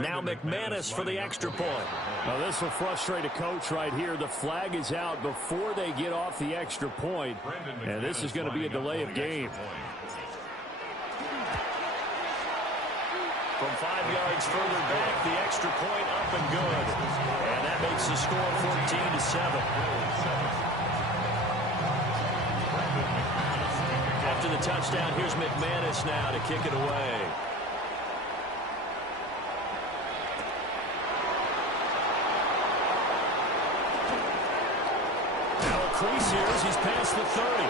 Now McManus for the extra point. Now this will frustrate a coach right here. The flag is out before they get off the extra point, and this is going to be a delay of game. From 5 yards further back, the extra point up and good. And that makes the score 14-7. After the touchdown, here's McManus now to kick it away. Now a crease here as he's past the 30.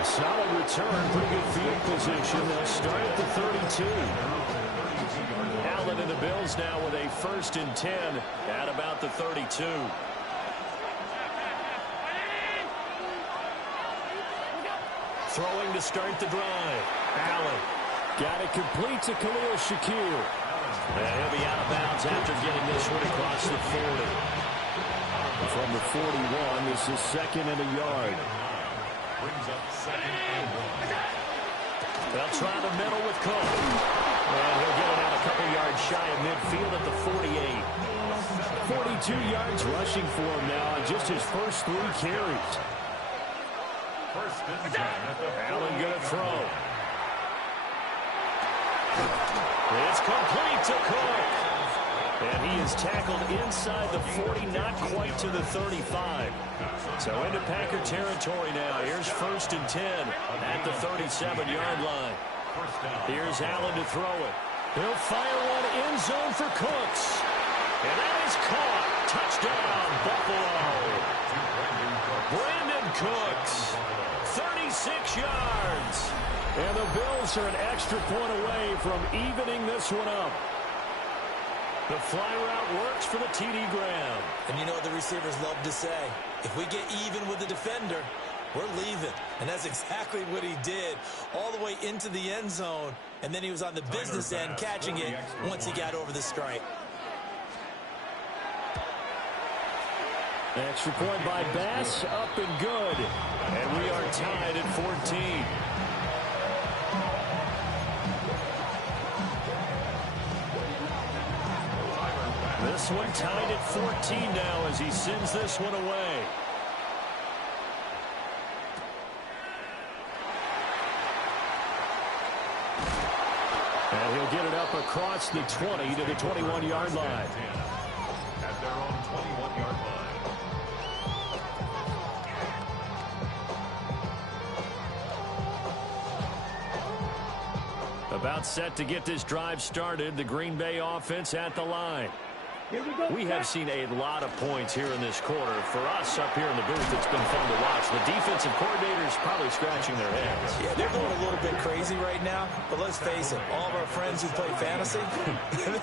A solid return, pretty good field position. They'll start at the 32. Allen and the Bills now with a 1st and 10 at about the 32. Throwing to start the drive. Allen. Got it complete to Khalil Shakir. And he'll be out of bounds after getting this one across the 40. From the 41, this is 2nd and a yard. Brings up 2nd and 1. They'll try the middle with Cook. And he'll get it out a couple yards shy of midfield at the 48. 42 yards rushing for him now on just his first 3 carries. First and 10 at the Allen gonna throw. It's complete to Cook. And he is tackled inside the 40, not quite to the 35. So into Packer territory now. Here's 1st and 10 at the 37-yard line. Here's Allen to throw it. He'll fire one end zone for Cooks. And that is caught. Touchdown, Buffalo. Brandon Cooks, 36 yards. And the Bills are an extra point away from evening this one up. The fly route works for the TD Graham. And you know what the receivers love to say? If we get even with the defender, we're leaving. And that's exactly what he did, all the way into the end zone. And then he was on the business end catching it once he got over the stripe. Extra point by Bass, up and good. And we are tied at 14. This one tied at 14 now as he sends this one away. And he'll get it up across the 20 to the 21-yard line. At their own 21-yard line. About set to get this drive started. The Green Bay offense at the line. We have seen a lot of points here in this quarter. For us up here in the booth, it's been fun to watch. The defensive coordinators probably scratching their heads. Yeah, they're going a little bit crazy right now. But let's face it, all of our friends who play fantasy,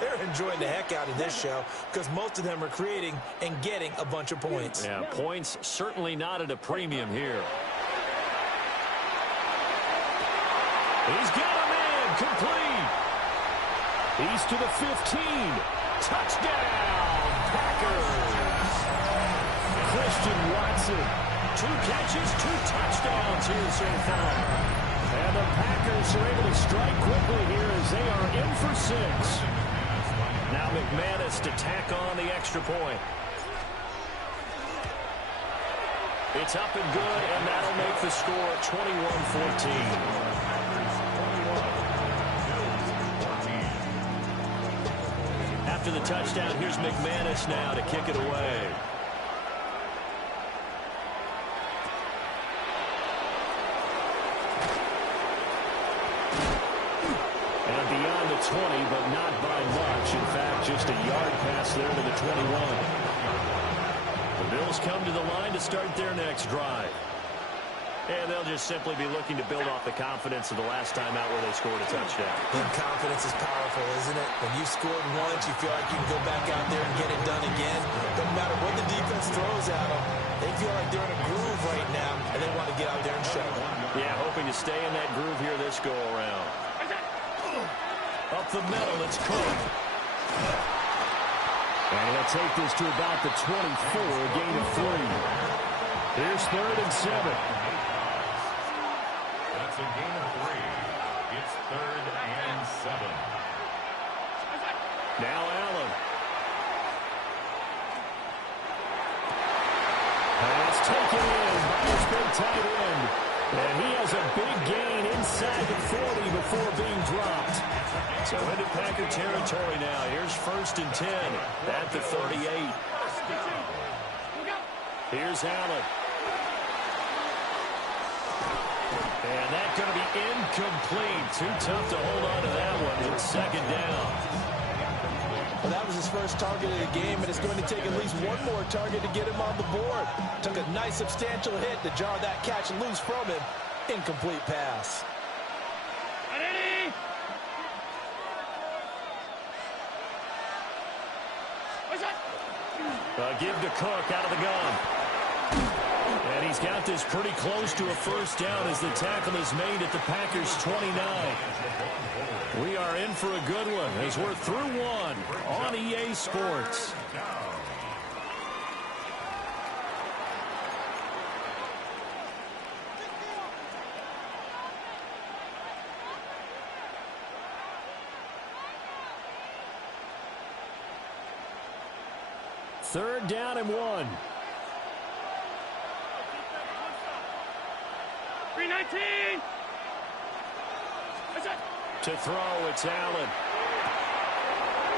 they're enjoying the heck out of this show because most of them are creating and getting a bunch of points. Yeah, points certainly not at a premium here. He's got him in. Complete. He's to the 15. Touchdown, Packers. Christian Watson. 2 catches, 2 touchdowns here so far. And the Packers are able to strike quickly here as they are in for 6. Now McManus to tack on the extra point. It's up and good, and that'll make the score 21-14. After the touchdown, here's McManus now to kick it away. And beyond the 20, but not by much. In fact, just a yard pass there to the 21. The Bills come to the line to start their next drive. And they'll just simply be looking to build off the confidence of the last time out where they scored a touchdown. And confidence is powerful, isn't it? When you scored once, you feel like you can go back out there and get it done again. Doesn't matter what the defense throws at them. They feel like they're in a groove right now, and they want to get out there and show. Yeah, hoping to stay in that groove here this go-around. Up the middle, it's Cook. And he'll take this to about the 24, a gain of 3. Here's 3rd and 7. That's a gain of 3. It's 3rd and 7. Now Allen. Pass taken in by his big tight end. And he has a big gain inside the 40 before being dropped. So into Packer territory now. Here's 1st and 10 at the 38. Here's Allen. And that's going to be incomplete. Too tough to hold on to that one. It's 2nd down. Well, that was his first target of the game, and it's going to take at least one more target to get him on the board. Took a nice substantial hit to jar that catch loose from him. Incomplete pass. Give to Cook out of the gun. And he's got this pretty close to a 1st down as the tackle is made at the Packers' 29. We are in for a good one as we're through one on EA Sports. Third down and 1. 319. To throw, it's Allen.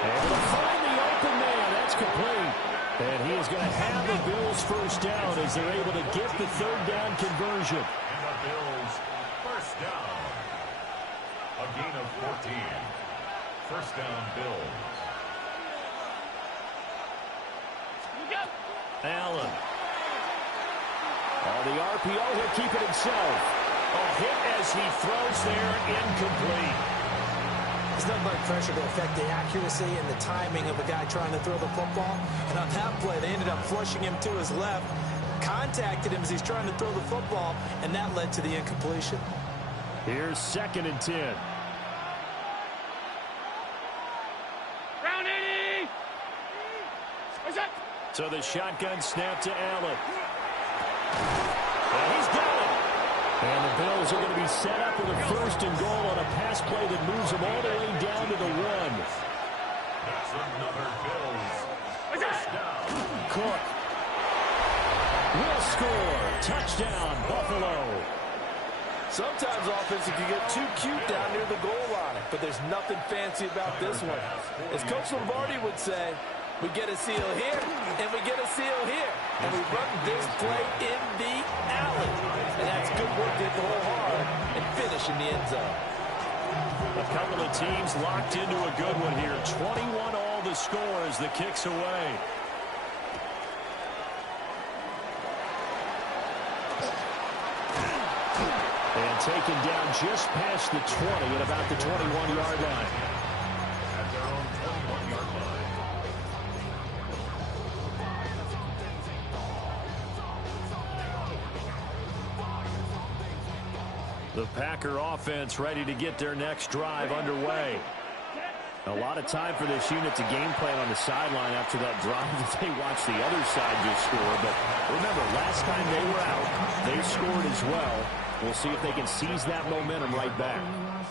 Able to find the open man. That's complete. And he is going to have the Bills' 1st down as they're able to get the 3rd down conversion. And the Bills' 1st down. A gain of 14. 1st down, Bills. Allen. Oh, the RPO, he'll keep it himself. A hit as he throws there, incomplete. There's nothing like pressure to affect the accuracy and the timing of a guy trying to throw the football. And on that play, they ended up flushing him to his left, contacted him as he's trying to throw the football, and that led to the incompletion. Here's 2nd and 10. Round 80. What's that? So the shotgun snap to Allen. And he's got it. And the Bills are going to be set up with a 1st and goal on a pass play that moves them all the way down to the 1. That's another Bills. 1st down. Cook will score. Touchdown, Buffalo. Sometimes offense can get too cute down near the goal line, but there's nothing fancy about this one. As Coach Lombardi would say, we get a seal here, and we get a seal here. And we run this play in the alley. And that's good work to hit the hole hard and finish in the end zone. A couple of teams locked into a good one here. 21 all the score as the kick's away. And taken down just past the 20 at about the 21-yard line. At their own 21-yard line. The Packer offense ready to get their next drive underway. A lot of time for this unit to game plan on the sideline after that drive that they watched the other side just score. But remember, last time they were out, they scored as well. We'll see if they can seize that momentum right back.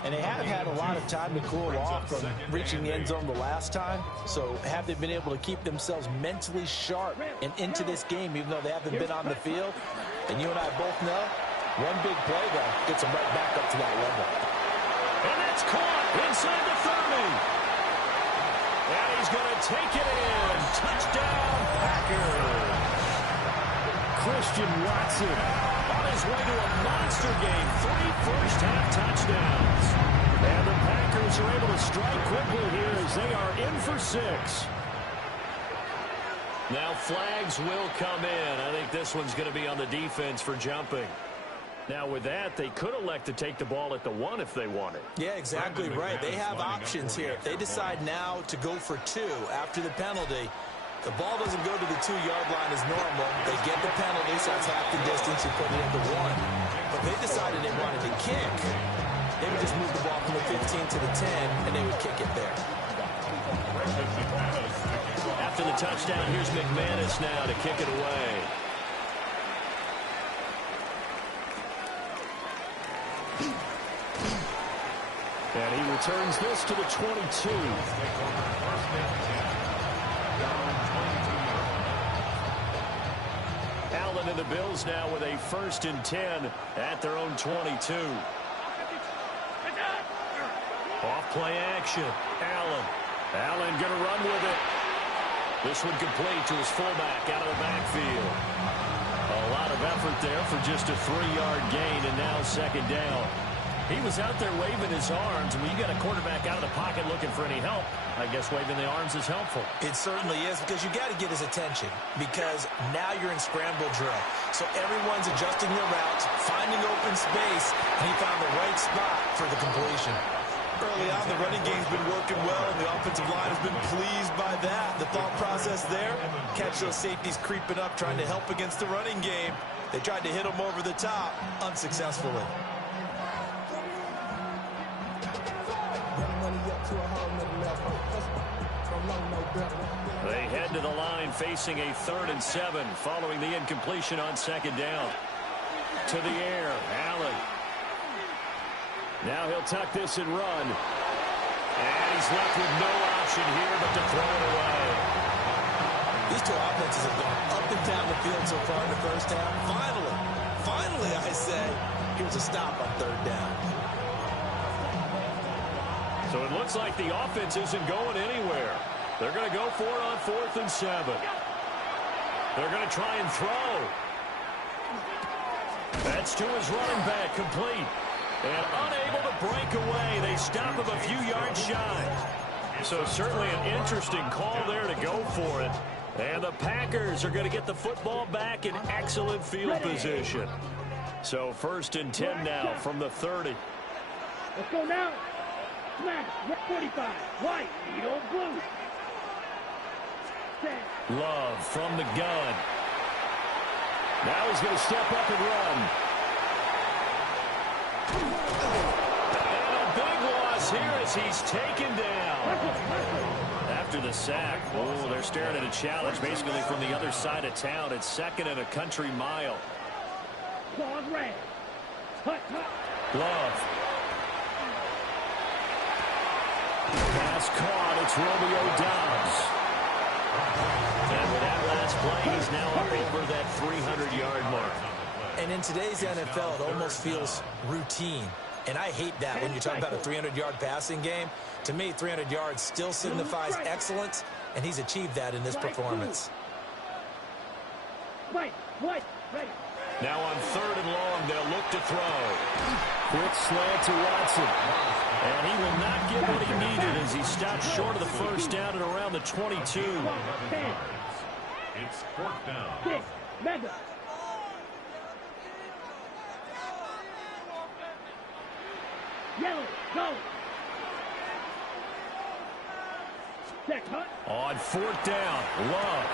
And they have had a lot of time to cool off from reaching the end zone the last time. So have they been able to keep themselves mentally sharp and into this game, even though they haven't been on the field? And you and I both know, one big play, though, gets them right back up to that level. And that's caught inside the 30. And he's going to take it in. Touchdown, Packers. Christian Watson on his way to a monster game. 3 first-half touchdowns. And the Packers are able to strike quickly here as they are in for 6. Now flags will come in. I think this one's going to be on the defense for jumping. Now with that, they could elect to take the ball at the 1 if they wanted. Yeah, exactly right. They have options here. If they decide now to go for 2 after the penalty, the ball doesn't go to the 2-yard line as normal. They get the penalty, so that's half the distance. You put it into 1. But if they decided they wanted to kick, they would just move the ball from the 15 to the 10, and they would kick it there. After the touchdown, here's McManus now to kick it away. And he returns this to the 22. Allen and the Bills now with a 1st and 10 at their own 22. Off play action. Allen going to run with it. This one complete to his fullback out of the backfield. A lot of effort there for just a 3-yard gain, and now 2nd down. He was out there waving his arms, and when you got a quarterback out of the pocket looking for any help, I guess waving the arms is helpful. It certainly is, because you got to get his attention, because now you're in scramble drill. So everyone's adjusting their routes, finding open space, and he found the right spot for the completion. Early on, the running game's been working well, and the offensive line has been pleased by that. The thought process there, catch those safeties creeping up, trying to help against the running game. They tried to hit them over the top, unsuccessfully. They head to the line facing a 3rd and 7 following the incompletion on 2nd down. To the air, Allen. Now he'll tuck this and run. And he's left with no option here but to throw it away. These two offenses have gone up and down the field so far in the first half. Finally, I say, here's a stop on 3rd down. So it looks like the offense isn't going anywhere. They're going to go for it on 4th and 7. They're going to try and throw. That's to his running back, complete. And unable to break away. They stop him a few yards shy. So certainly an interesting call there to go for it. And the Packers are going to get the football back in excellent field position. So 1st and 10 now from the 30. Let's go now. Smash. 45. White. Eagle blue. Love from the gun. Now he's going to step up and run. And a big loss here as he's taken down. After the sack, oh, they're staring at a challenge basically from the other side of town. It's 2nd and a country mile. Claws red. Hut. Love. Pass caught. It's Romeo Doubs. And with that last play, he's now up over that 300-yard mark. And in today's NFL, it almost feels routine. And I hate that when you talk about a 300-yard passing game. To me, 300 yards still signifies excellence, and he's achieved that in this performance. Now on 3rd and long, they'll look to throw. Quick slant to Watson. And he will not get what he needed as he stops short of the 1st down at around the 22. It's 4th down. Mega. Yellow, go. On 4th down, Love.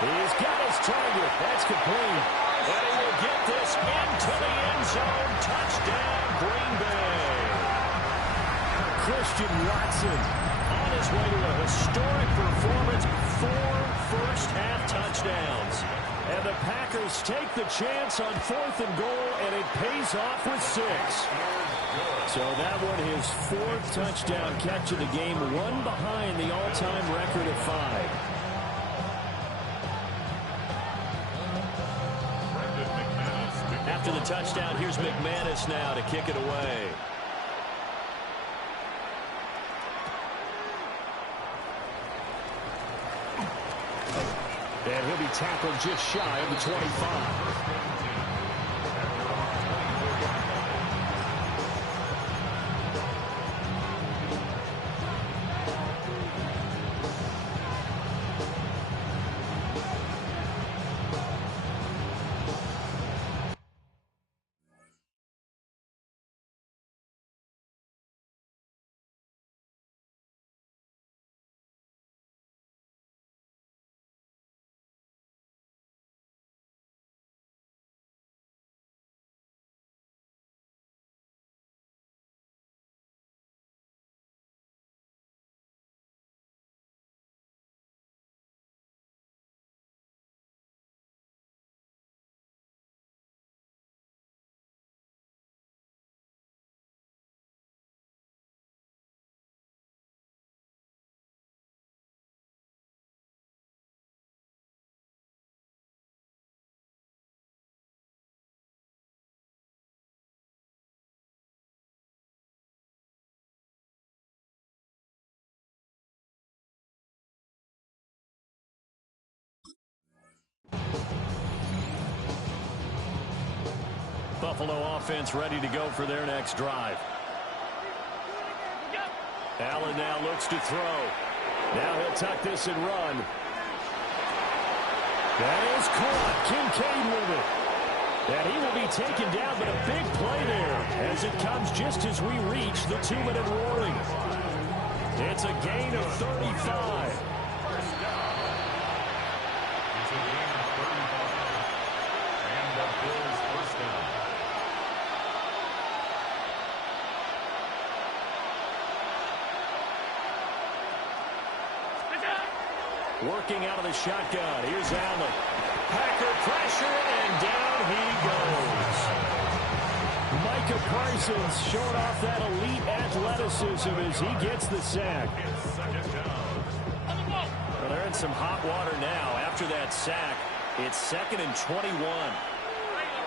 He's got his target. That's complete. And he will get this into the end zone. Touchdown, Green Bay. Christian Watson on his way to a historic performance. 4 first-half touchdowns. And the Packers take the chance on 4th and goal, and it pays off with 6. So that one, his 4th touchdown catch of the game, one behind the all-time record of 5. After the touchdown, here's McManus now to kick it away. And he'll be tackled just shy of the 25. Buffalo offense ready to go for their next drive. Allen now looks to throw. Now he'll tuck this and run. That is caught. Kincaid with it. And he will be taken down, but a big play there as it comes just as we reach the 2-minute warning. It's a gain of 35. First down. It's a gain of 35. And the Bills first down. Working out of the shotgun. Here's Allen. Packer pressure, and down he goes. Micah Parsons showing off that elite athleticism as he gets the sack. Well, they're in some hot water now. After that sack, it's 2nd and 21.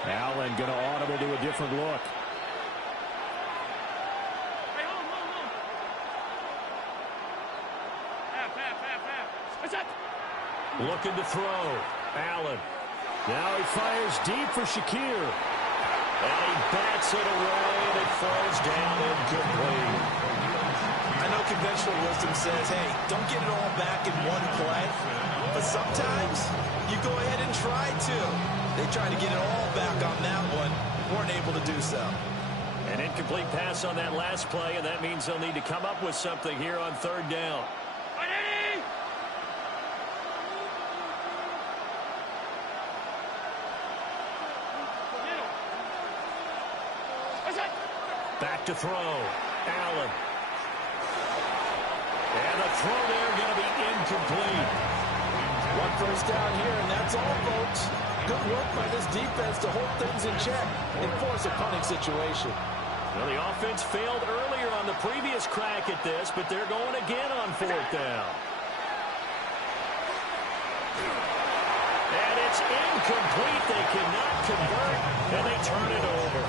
Allen going to audible to a different look. Looking to throw. Allen. Now he fires deep for Shakir. And he bats it away, and it falls down incomplete. I know conventional wisdom says, hey, don't get it all back in one play. But sometimes you go ahead and try to. They tried to get it all back on that one. Weren't able to do so. An incomplete pass on that last play, and that means they'll need to come up with something here on 3rd down. Back to throw. Allen. And the throw there going to be incomplete. 1 first down here, and that's all, folks. Good work by this defense to hold things in check and force a punting situation. Well, the offense failed earlier on the previous crack at this, but they're going again on 4th down. And it's incomplete. They cannot convert, and they turn it over.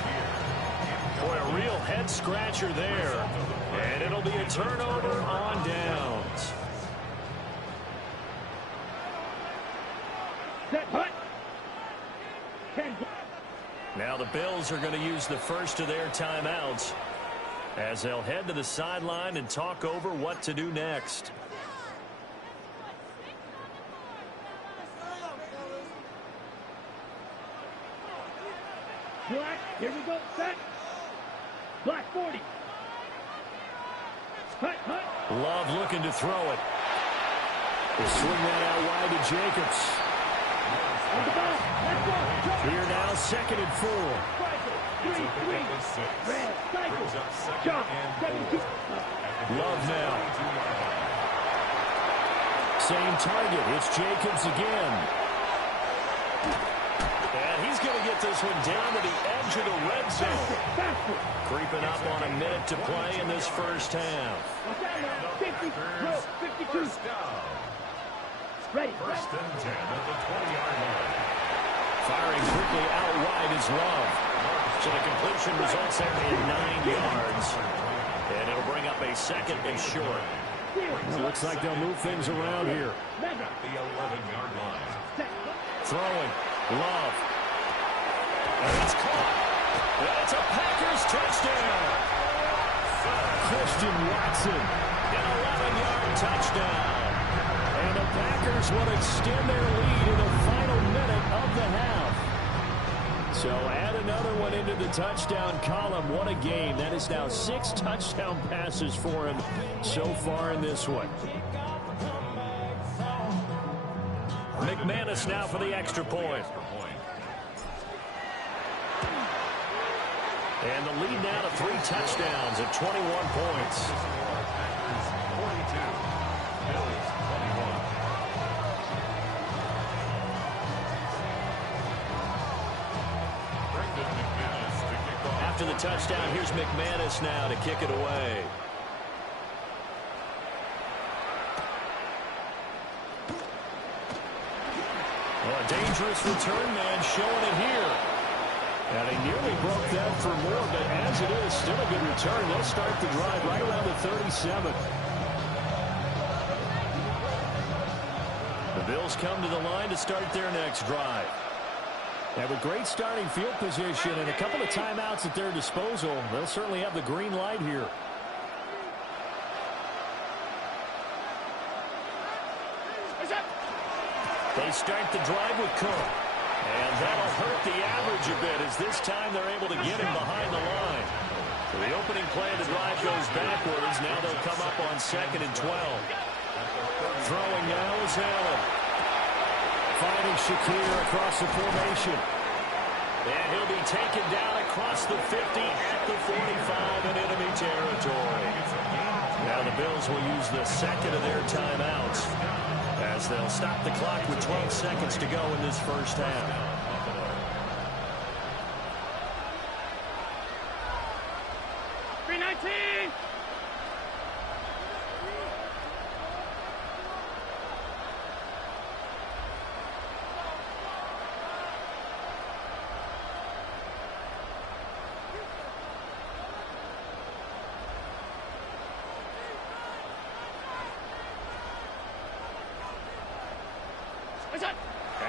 Boy, a real head-scratcher there. And it'll be a turnover on downs. Set, hut. 10. Now the Bills are going to use the first of their timeouts as they'll head to the sideline and talk over what to do next. Black, here we go, set. Black 40. Hut, hut. Love looking to throw it. They'll swing that out wide to Jacobs. On the ball, let's go. Here now, 2nd and 4. Cycle, 3-3. Red, cycle. Jump, 7-2. Love now. Same target. It's Jacobs again. And he's going to get this one down to the edge of the red zone. Creeping up on a minute to play in this first half. 50, 52. Ready. First and 10 at the 20-yard line. Firing quickly out wide is Love. So the completion results there in 9 yards. And it'll bring up a 2nd and short. Well, looks like they'll move things around here. At the 11-yard line. Throwing. Love. And it's caught. And it's a Packers touchdown. Christian Watson. An 11-yard touchdown. And the Packers will extend their lead in the final minute of the half. So add another one into the touchdown column. What a game. That is now 6 touchdown passes for him so far in this one. McManus now for the extra point. And the lead now to 3 touchdowns at 21 points. 42. Bills 21. After the touchdown, here's McManus now to kick it away. Well, a dangerous return man showing it here. And he nearly broke that for more, but as it is, still a good return. They'll start the drive right around the 37. The Bills come to the line to start their next drive. And with great starting field position and a couple of timeouts at their disposal, they'll certainly have the green light here. They start the drive with Cook. And that'll hurt the average a bit as this time they're able to get him behind the line. So the opening play of the drive goes backwards. Now they'll come up on 2nd and 12. Throwing now is Allen. Finding Shakir across the formation. And he'll be taken down across the 50 at the 45 in enemy territory. Now the Bills will use the second of their timeouts as they'll stop the clock with 12 seconds to go in this first half.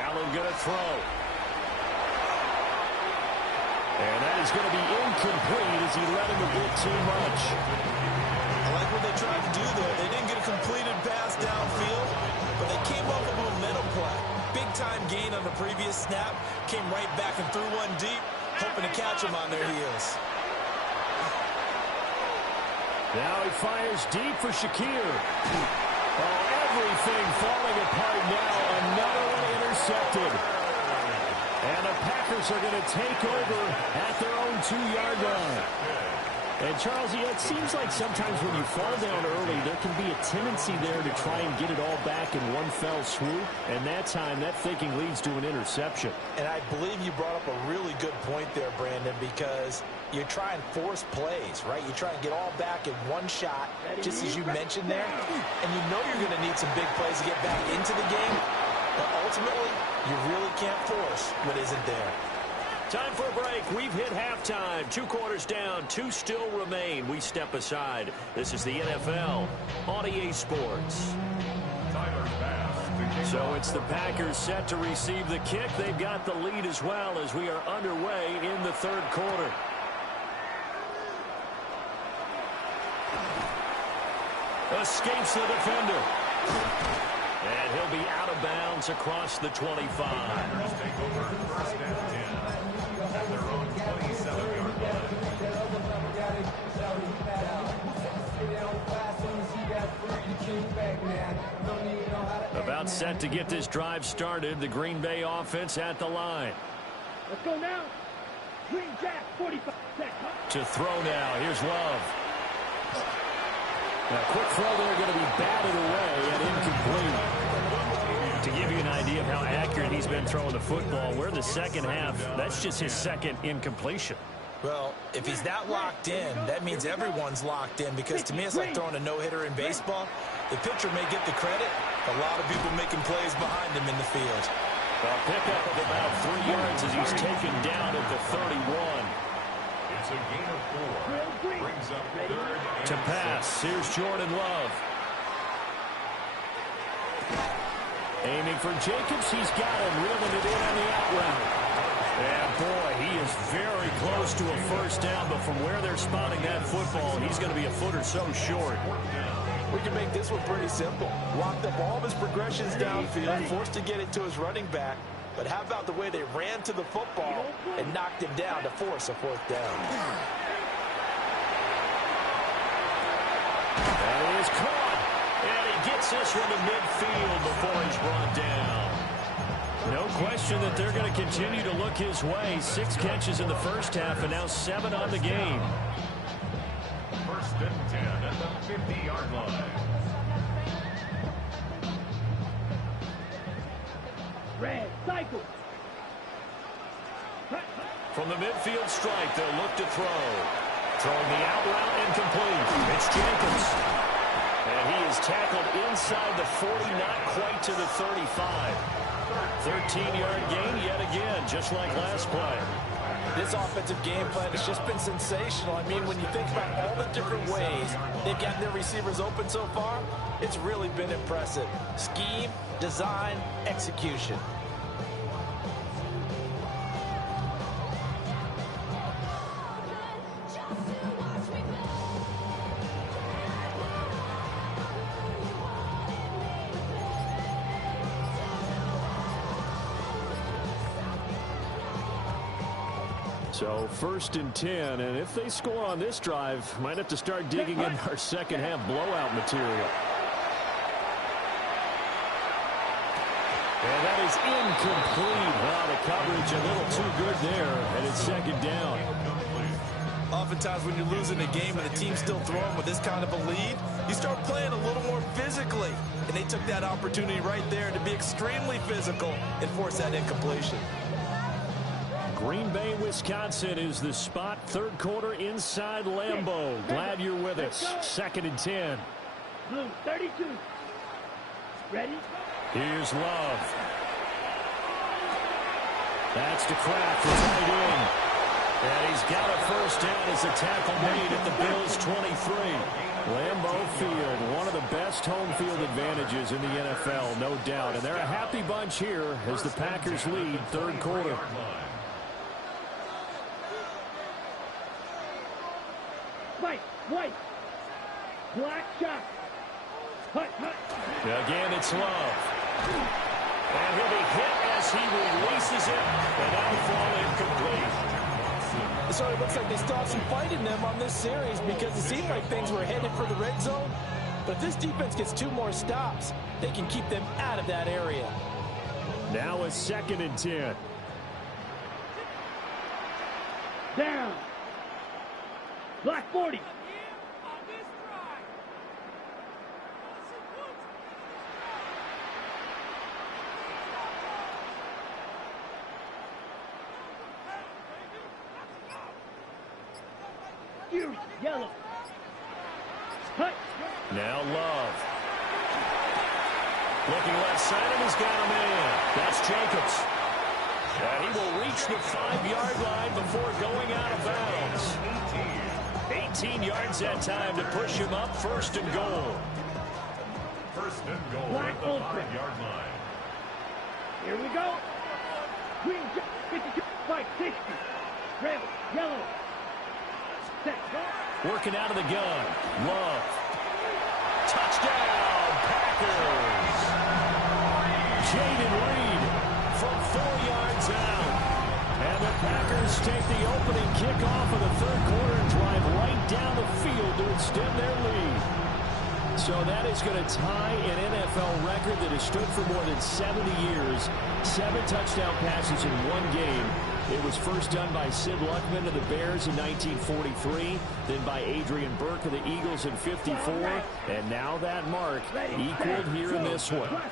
Allen going to throw. And that is going to be incomplete as he let him a bit too much. I like what they tried to do there. They didn't get a completed pass downfield, but they came up with a momentum play. Big-time gain on the previous snap. Came right back and threw one deep, hoping to catch them on their heels. Now he fires deep for Shakir. Oh, everything falling apart now. Another one intercepted. And the Packers are going to take over at their own 2-yard line. And, Charles, it seems like sometimes when you fall down early, there can be a tendency there to try and get it all back in one fell swoop. And that time, that thinking leads to an interception. And I believe you brought up a really good point there, Brandon, because you try and force plays, right? You try and get all back in one shot, just as you mentioned there. And you know you're going to need some big plays to get back into the game. But ultimately, you really can't force what isn't there. Time for a break. We've hit halftime. 2 quarters down. 2 still remain. We step aside. This is the NFL on EA Sports. So it's the Packers set to receive the kick. They've got the lead as well as we are underway in the 3rd quarter. Escapes the defender. And he'll be out of bounds across the 25. Packers take over 1st and 10 at their own 27-yard line. About set to get this drive started. The Green Bay offense at the line. Let's go now. Green Jack, 45. To throw now. Here's Love. Now, quick throw there, going to be batted away and incomplete. To give you an idea of how accurate he's been throwing the football, we're in the second half. That's just his 2nd incompletion. Well, if he's that locked in, that means everyone's locked in, because to me it's like throwing a no-hitter in baseball. The pitcher may get the credit, a lot of people making plays behind him in the field. A pickup of about 3 yards as he's taken down at the 31. It's a gain of 4. Brings up 3rd and To pass, here's Jordan Love. Aiming for Jacobs, he's got him, reeling it in on the out route. And boy, he is very close to a first down, but from where they're spotting that football, he's going to be a foot or so short. We can make this one pretty simple. Locked up all of his progressions downfield, forced to get it to his running back. But how about the way they ran to the football and knocked him down to force a 4th down? And he is caught. And he gets this one to midfield before he's brought down. No question that they're going to continue to look his way. 6 catches in the first half and now 7 on the game. 1st and 10 at the 50-yard line. Red, cycle. From the midfield strike, they'll look to throw. Throwing the out route incomplete. It's Jacobs. And he is tackled inside the 40, not quite to the 35. 13-yard gain yet again, just like last play. This offensive game plan has just been sensational. I mean, when you think about all the different ways they've gotten their receivers open so far, it's really been impressive. Scheme, design, execution. So 1st and 10, and if they score on this drive, might have to start digging in our second half blowout material. And that is incomplete. Well, the coverage a little too good there, and it's 2nd down. Oftentimes when you're losing a game and the team's still throwing with this kind of a lead, you start playing a little more physically. And they took that opportunity right there to be extremely physical and force that incompletion. Green Bay, Wisconsin is the spot. 3rd quarter inside Lambeau. Glad you're with us. 2nd and 10. Blue 32. Ready? Here's Love. That's to Kraft for tight end. And he's got a 1st down as a tackle made at the Bills' 23. Lambeau Field, one of the best home field advantages in the NFL, no doubt. And they're a happy bunch here as the Packers lead 3rd quarter. White. Black shot. Hut. Again, it's Love. And he'll be hit as he releases it. And that'll fall incomplete. So it looks like they still have some fight in them on this series because it seemed like things were headed for the red zone. But if this defense gets 2 more stops, they can keep them out of that area. Now a 2nd and 10. Down. Black 40. Yellow. Hut. Now Love. Looking left side, and he's got a man. That's Jacobs. And he will reach the 5-yard line before going out of bounds. 18 yards that time to push him up. 1st and goal. 1st and goal at the 5-yard line. Here we go. Green 52, white 60. Red, yellow. Set. Working out of the gun. Love. Touchdown, Packers. Jaden Reed from 4 yards out. And the Packers take the opening kickoff of the 3rd quarter and drive right down the field to extend their lead. So that is going to tie an NFL record that has stood for more than 70 years. 7 touchdown passes in 1 game. It was first done by Sid Luckman of the Bears in 1943, then by Adrian Burke of the Eagles in 54, and now that mark equaled here in this one. Love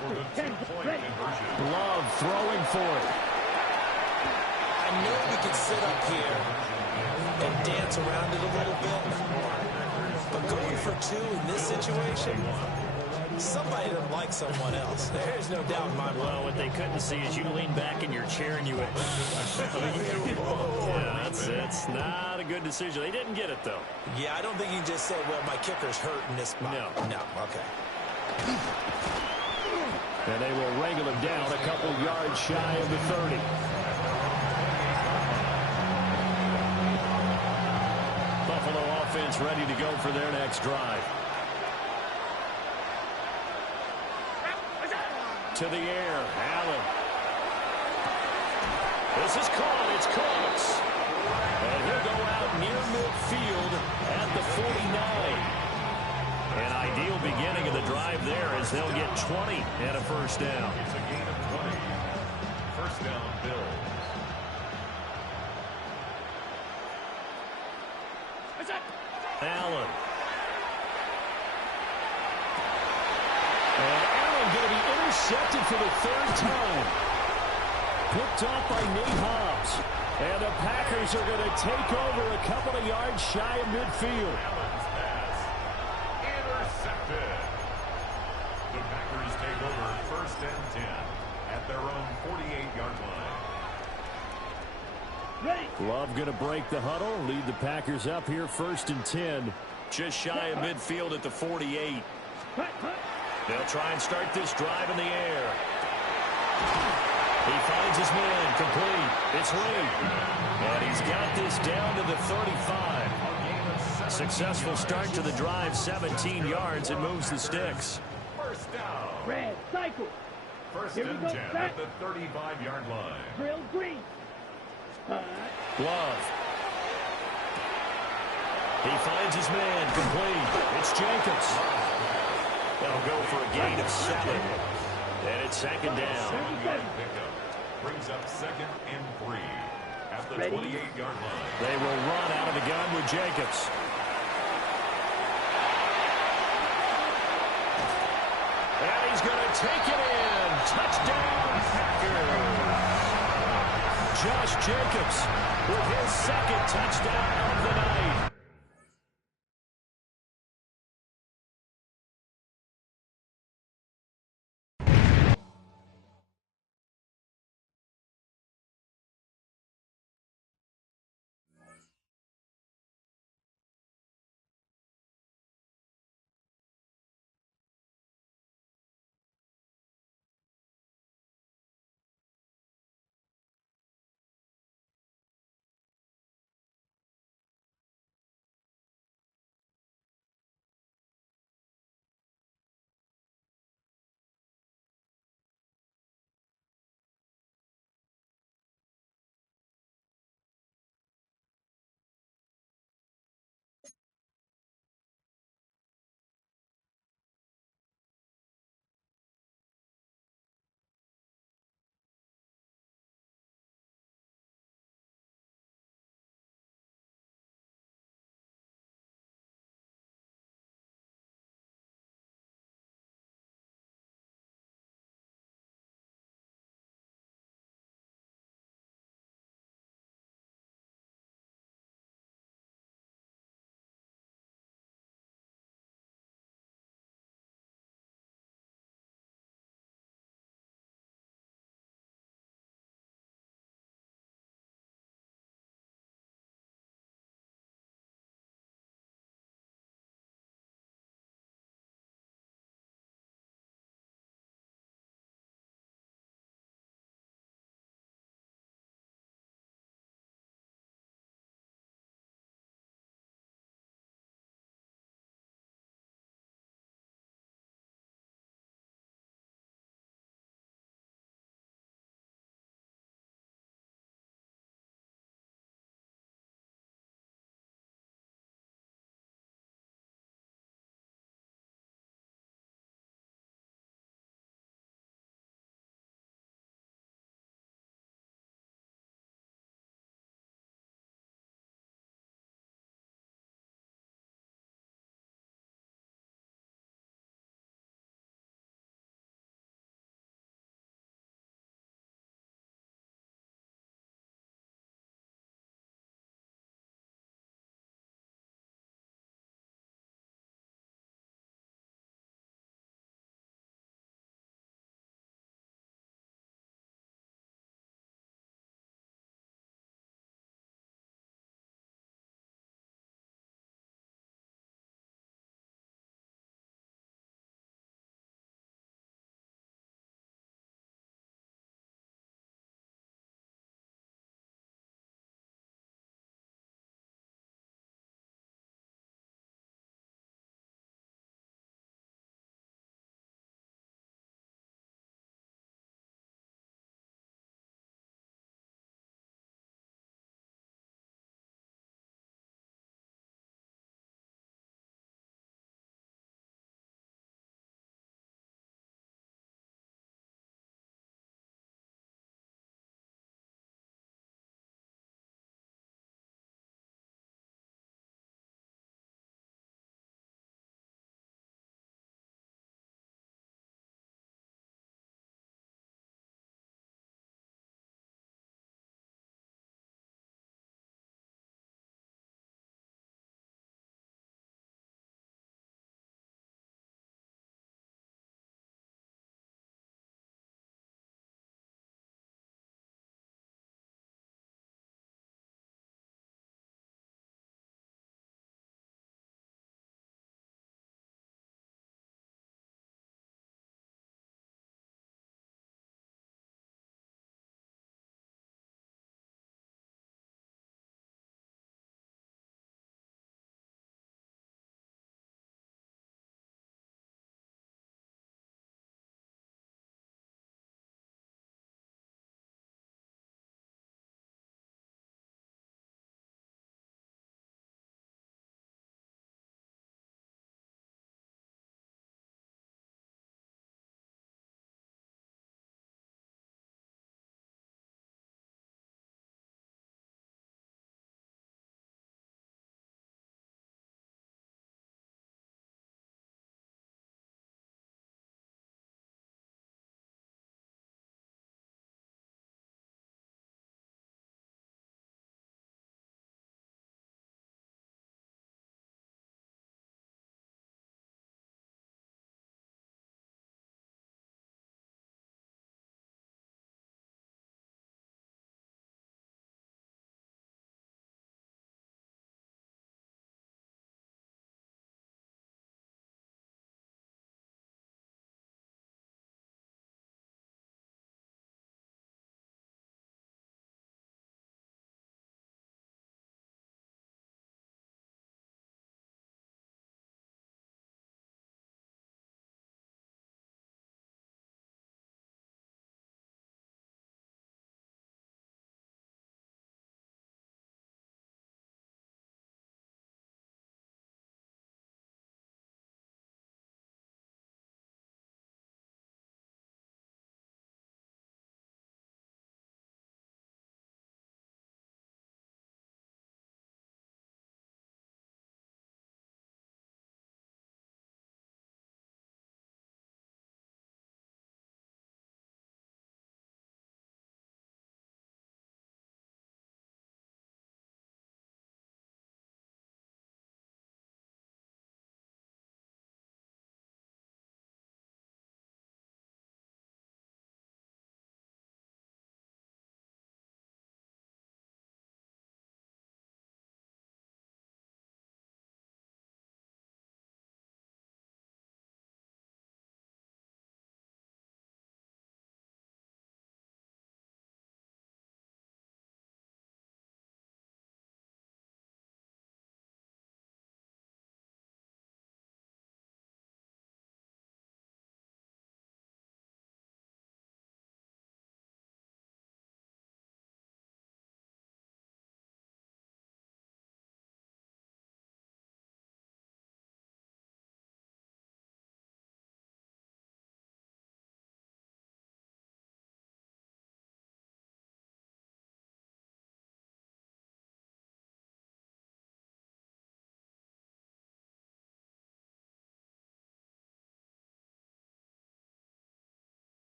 throwing for it. I know we can sit up here and dance around it a little bit, but going for 2 in this situation, somebody doesn't like someone else. There's no doubt in my mind. Well, what they couldn't see is you lean back in your chair and you went, yeah, that's not a good decision. They didn't get it, though. Yeah, I don't think you can just say, well, my kicker's hurt in this spot. No, okay. And they will wrangle him down a couple yards shy of the 30. Buffalo offense ready to go for their next drive. To the air, Allen. This is caught. It's Cooks. And he'll go out near midfield at the 49. An ideal beginning of the drive there as they'll get 20 and a 1st down. It's a gain of 20. 1st down, Bills. Allen. And Allen going to be intercepted for the 3rd time. Picked off by Nate Hobbs. And the Packers are going to take over a couple of yards shy of midfield. Allen's pass intercepted. The Packers take over 1st and 10 at their own 48-yard line. Love going to break the huddle, lead the Packers up here 1st and 10. Just shy of midfield at the 48. They'll try and start this drive in the air. He finds his man, complete. It's Reed. And he's got this down to the 35. Successful start to the drive, 17 yards, and moves the sticks. 1st down. Red, cycle. 1st Here we and go, 10 at the 35-yard line. Drill green. Love. He finds his man, complete. It's Jacobs. That'll go for a gain of 7. And it's second down. Pickup brings up 2nd and 3 at the 28-yard line. They will run out of the gun with Jacobs. And he's going to take it in. Touchdown, Packers. Josh Jacobs with his 2nd touchdown of the